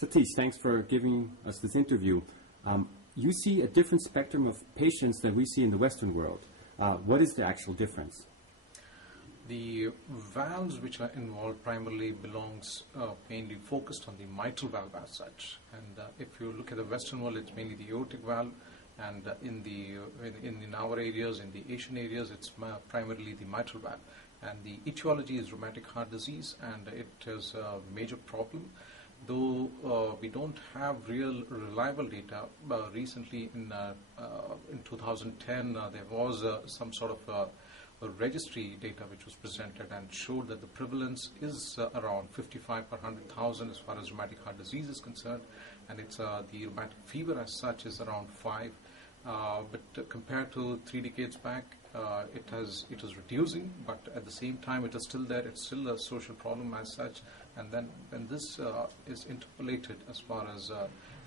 Satish, thanks for giving us this interview. You see a different spectrum of patients than we see in the Western world. What is the actual difference? The valves which are involved primarily belongs mainly focused on the mitral valve as such. And if you look at the Western world, it's mainly the aortic valve. And in our areas, in the Asian areas, it's primarily the mitral valve. And the etiology is rheumatic heart disease, and it is a major problem. Though we don't have real reliable data, recently in 2010 there was some sort of a registry data which was presented and showed that the prevalence is around 55 per 100,000 as far as rheumatic heart disease is concerned, and it's the rheumatic fever as such is around 5. But compared to 3 decades back, it is reducing, but at the same time it is still there. It's still a social problem as such. And then when this is interpolated as far as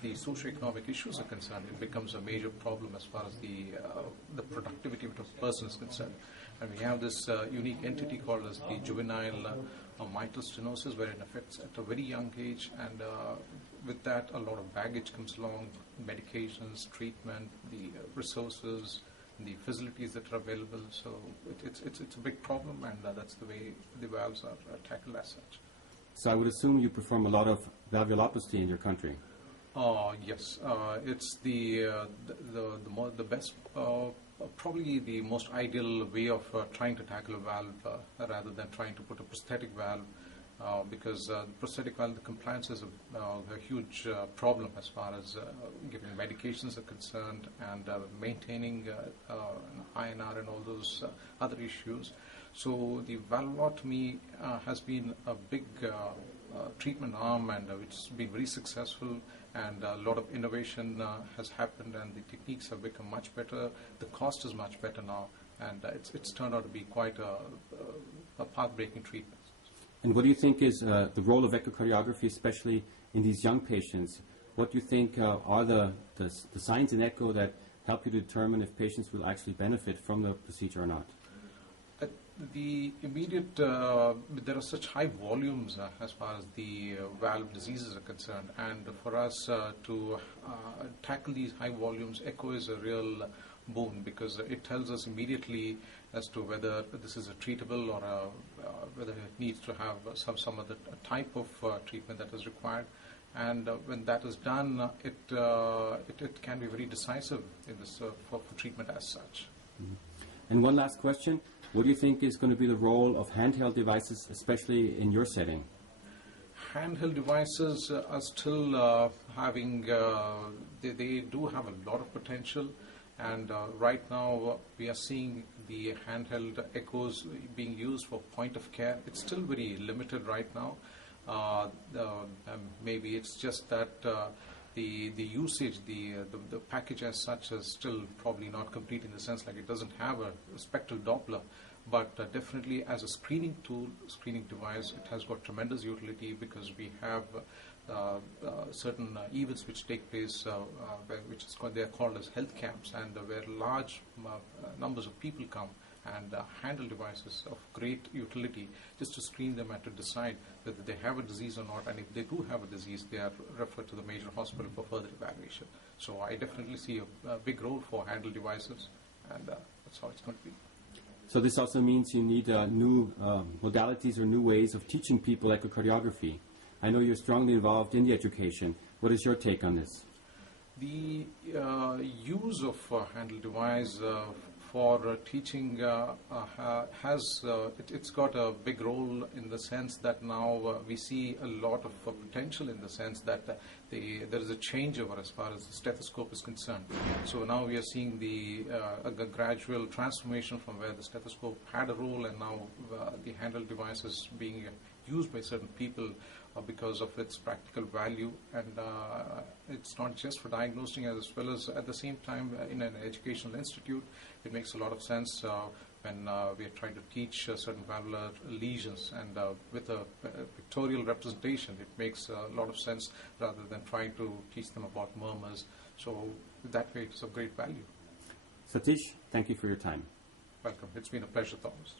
the socioeconomic issues are concerned, it becomes a major problem as far as the productivity of a person is concerned. And we have this unique entity called as the juvenile mitral stenosis, where it affects at a very young age, and with that a lot of baggage comes along, medications, treatment, the resources, the facilities that are available. So it's a big problem, and that's the way the valves are tackled as such. So I would assume you perform a lot of valvuloplasty in your country. Yes, it's the best, probably the most ideal way of trying to tackle a valve rather than trying to put a prosthetic valve, because prosthetic valve, the compliance is a huge problem as far as giving medications are concerned, and maintaining INR and all those other issues. So the valvulotomy has been a big treatment arm, and which has been very successful, and a lot of innovation has happened, and the techniques have become much better. The cost is much better now, and it's turned out to be quite a path-breaking treatment. And what do you think is the role of echocardiography, especially in these young patients? What do you think are the signs in echo that help you determine if patients will actually benefit from the procedure or not? The immediate, there are such high volumes as far as the valve diseases are concerned, and for us to tackle these high volumes, echo is a real boon, because it tells us immediately as to whether this is a treatable or whether it needs to have some other type of treatment that is required. And when that is done, it can be very decisive in this for treatment as such. Mm-hmm. And one last question. What do you think is going to be the role of handheld devices, especially in your setting? Handheld devices are still having, they do have a lot of potential, and right now we are seeing the handheld echoes being used for point of care. It's still very limited right now. Maybe it's just that the usage, the package as such is still probably not complete, in the sense like it doesn't have a spectral Doppler, but definitely as a screening tool, screening device, it has got tremendous utility, because we have certain events which take place, they are called as health camps, and where large numbers of people come, and handheld devices of great utility just to screen them and to decide whether they have a disease or not, and if they do have a disease, they are referred to the major hospital for further evaluation. So I definitely see a big role for handheld devices, and that's how it's going to be. So this also means you need new modalities or new ways of teaching people echocardiography. I know you're strongly involved in the education. What is your take on this? The use of handheld device for teaching it's got a big role, in the sense that now we see a lot of potential, in the sense that there is a changeover as far as the stethoscope is concerned. So now we are seeing a gradual transformation from where the stethoscope had a role, and now the handheld device is being used by certain people because of its practical value, and it's not just for diagnosing, as well as at the same time in an educational institute. It makes a lot of sense when we are trying to teach certain valvular lesions, and with a pictorial representation, it makes a lot of sense rather than trying to teach them about murmurs. So that way it's of great value. Satish, thank you for your time. Welcome. It's been a pleasure, Thomas.